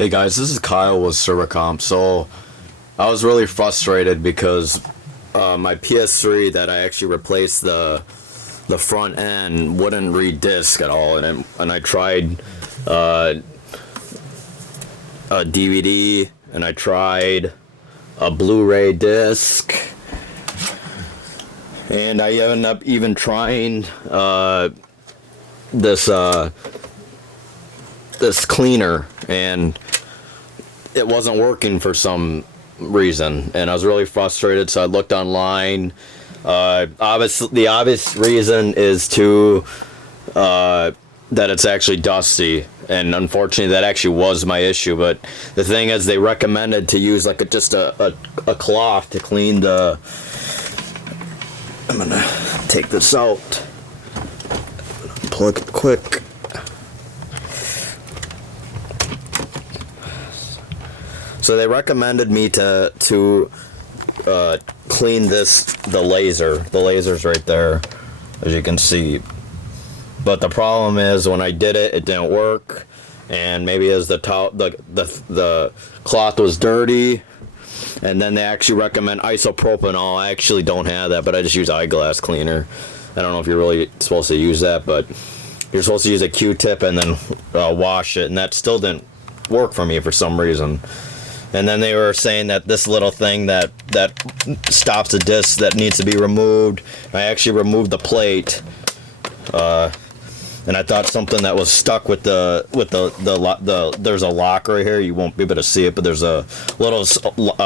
Hey guys, this is Kyle with ServiComp. So I was really frustrated because my PS3 that I actually replaced the front end wouldn't read disc at all, and I tried a DVD and I tried a Blu-ray disc, and I ended up even trying this cleaner, and it wasn't working for some reason, and I was really frustrated. So I looked online. The obvious reason is that it's actually dusty, and unfortunately that actually was my issue. But the thing is, they recommended to use like just a cloth to clean the. I'm gonna take this out. Plug it quick. So they recommended me to clean the laser. The laser's right there, as you can see. But the problem is, when I did it, it didn't work, and maybe as the cloth was dirty. And then they actually recommend isopropyl. I actually don't have that, but I just use eyeglass cleaner. I don't know if you're really supposed to use that, but you're supposed to use a Q-tip and then wash it, and that still didn't work for me for some reason. And then they were saying that this little thing that stops the disc that needs to be removed. I actually removed the plate, and I thought something that was stuck with the there's a lock right here. You won't be able to see it, but there's a little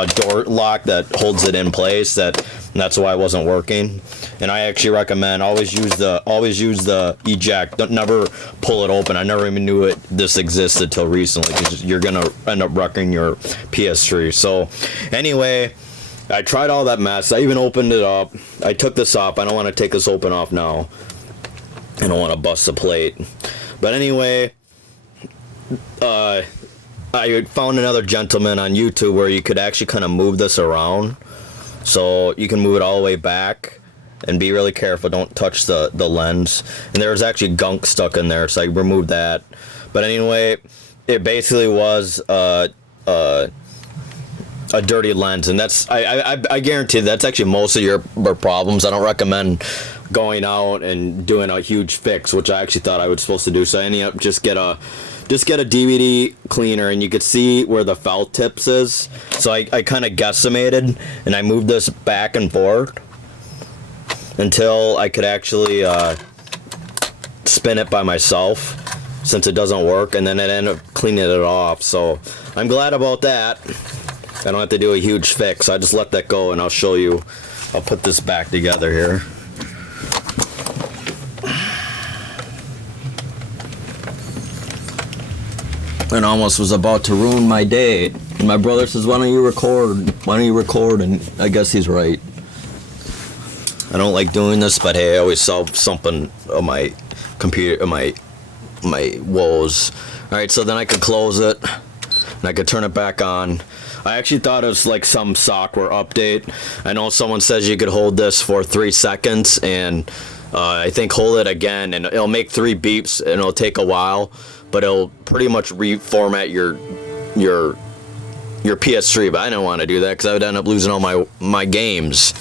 door lock that holds it in place. That's why it wasn't working. And I actually recommend always use the eject. Don't never pull it open. I never even knew this existed till recently, because you're gonna end up wrecking your PS3. So anyway, I tried all that mess. I even opened it up. I took this off. I don't want to take this open off now. I don't want to bust the plate. But anyway, I found another gentleman on YouTube where you could actually kind of move this around. So you can move it all the way back, and be really careful. Don't touch the lens. And there was actually gunk stuck in there, so I removed that. But anyway, it basically was a dirty lens, and that's I guarantee that's actually most of your problems. I don't recommend going out and doing a huge fix, which I actually thought I was supposed to do. So I ended up just get a DVD cleaner, and you could see where the felt tips is. So I kind of guesstimated, and I moved this back and forth until I could actually spin it by myself, since it doesn't work, and then it ended up cleaning it off. So I'm glad about that. I don't have to do a huge fix. I just let that go, and I'll show you. I'll put this back together here. And almost was about to ruin my day. And my brother says, "Why don't you record? Why don't you record?" And I guess he's right. I don't like doing this, but hey, I always solve something on my computer, my woes. All right, so then I could close it, and I could turn it back on. I actually thought it was like some software update. I know someone says you could hold this for 3 seconds, and I think hold it again, and it'll make 3 beeps, and it'll take a while, but it'll pretty much reformat your PS3. But I didn't want to do that, because I would end up losing all my games.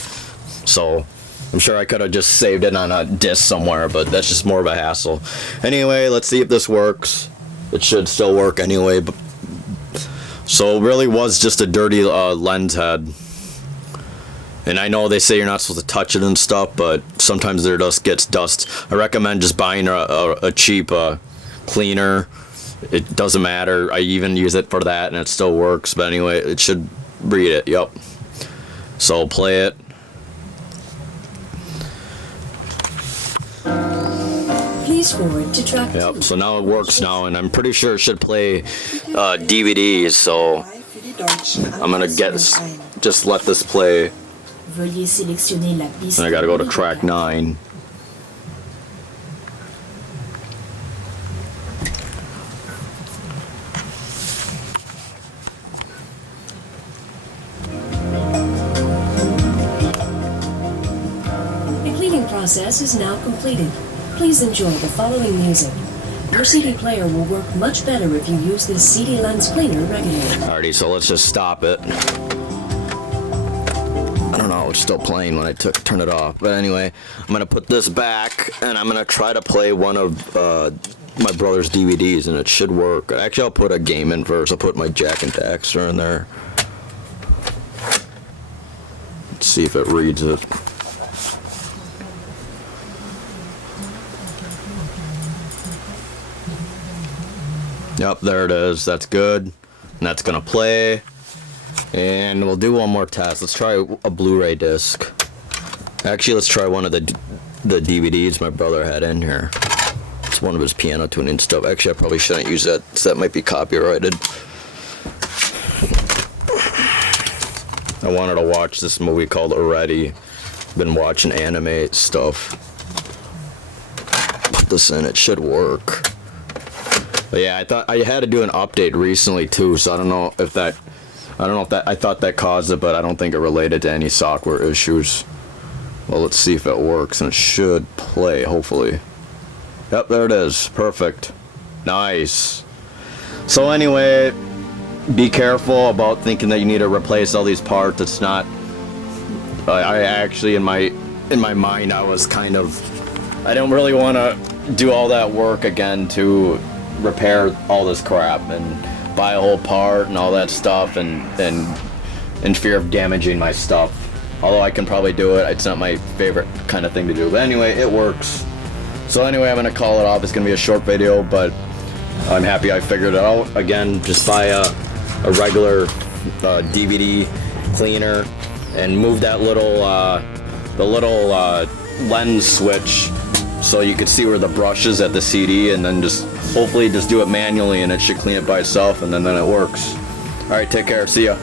So I'm sure I could have just saved it on a disc somewhere, but that's just more of a hassle. Anyway, let's see if this works. It should still work anyway. But so it really was just a dirty lens head. And I know they say you're not supposed to touch it and stuff, but sometimes there just gets dust. I recommend just buying a cheap cleaner. It doesn't matter. I even use it for that, and it still works. But anyway, it should read it. Yep. So play it. Please forward to track 2. Yep. So now it works now, and I'm pretty sure it should play DVDs. So I'm gonna just let this play. Veuillez sélectionner la piste. And I gotta go to track 9. The cleaning process is now completed. Please enjoy the following music. Your CD player will work much better if you use this CD lens cleaner regularly. Alrighty, so let's just stop it. I don't know, it's still playing when I turn it off. But anyway, I'm gonna put this back and I'm gonna try to play one of my brother's DVDs and it should work. Actually, I'll put a game in first. I'll put my Jack and Daxter in there. Let's see if it reads it. Yep, there it is. That's good. And that's gonna play. And we'll do one more test. Let's try a Blu-ray disc. Actually, let's try one of the DVDs my brother had in here. It's one of his piano tuning stuff. Actually, I probably shouldn't use that, so that might be copyrighted. I wanted to watch this movie called Already. Been watching anime stuff. Put this in, it should work. But yeah, I thought I had to do an update recently too, so I don't know if that I thought that caused it, but I don't think it related to any software issues. Well, let's see if it works, and it should play, hopefully. Yep, there it is. Perfect. Nice. So anyway, be careful about thinking that you need to replace all these parts. It's not. I actually, in my mind, I was kind of. I don't really want to do all that work again to repair all this crap and buy a whole part and all that stuff, and in fear of damaging my stuff. Although I can probably do it, it's not my favorite kind of thing to do. But anyway, it works. So anyway, I'm gonna call it off. It's gonna be a short video, but I'm happy I figured it out. Again, just buy a regular DVD cleaner and move that little lens switch so you can see where the brush is at the CD, and then just hopefully just do it manually and it should clean it by itself, and then it works. All right, take care. See ya.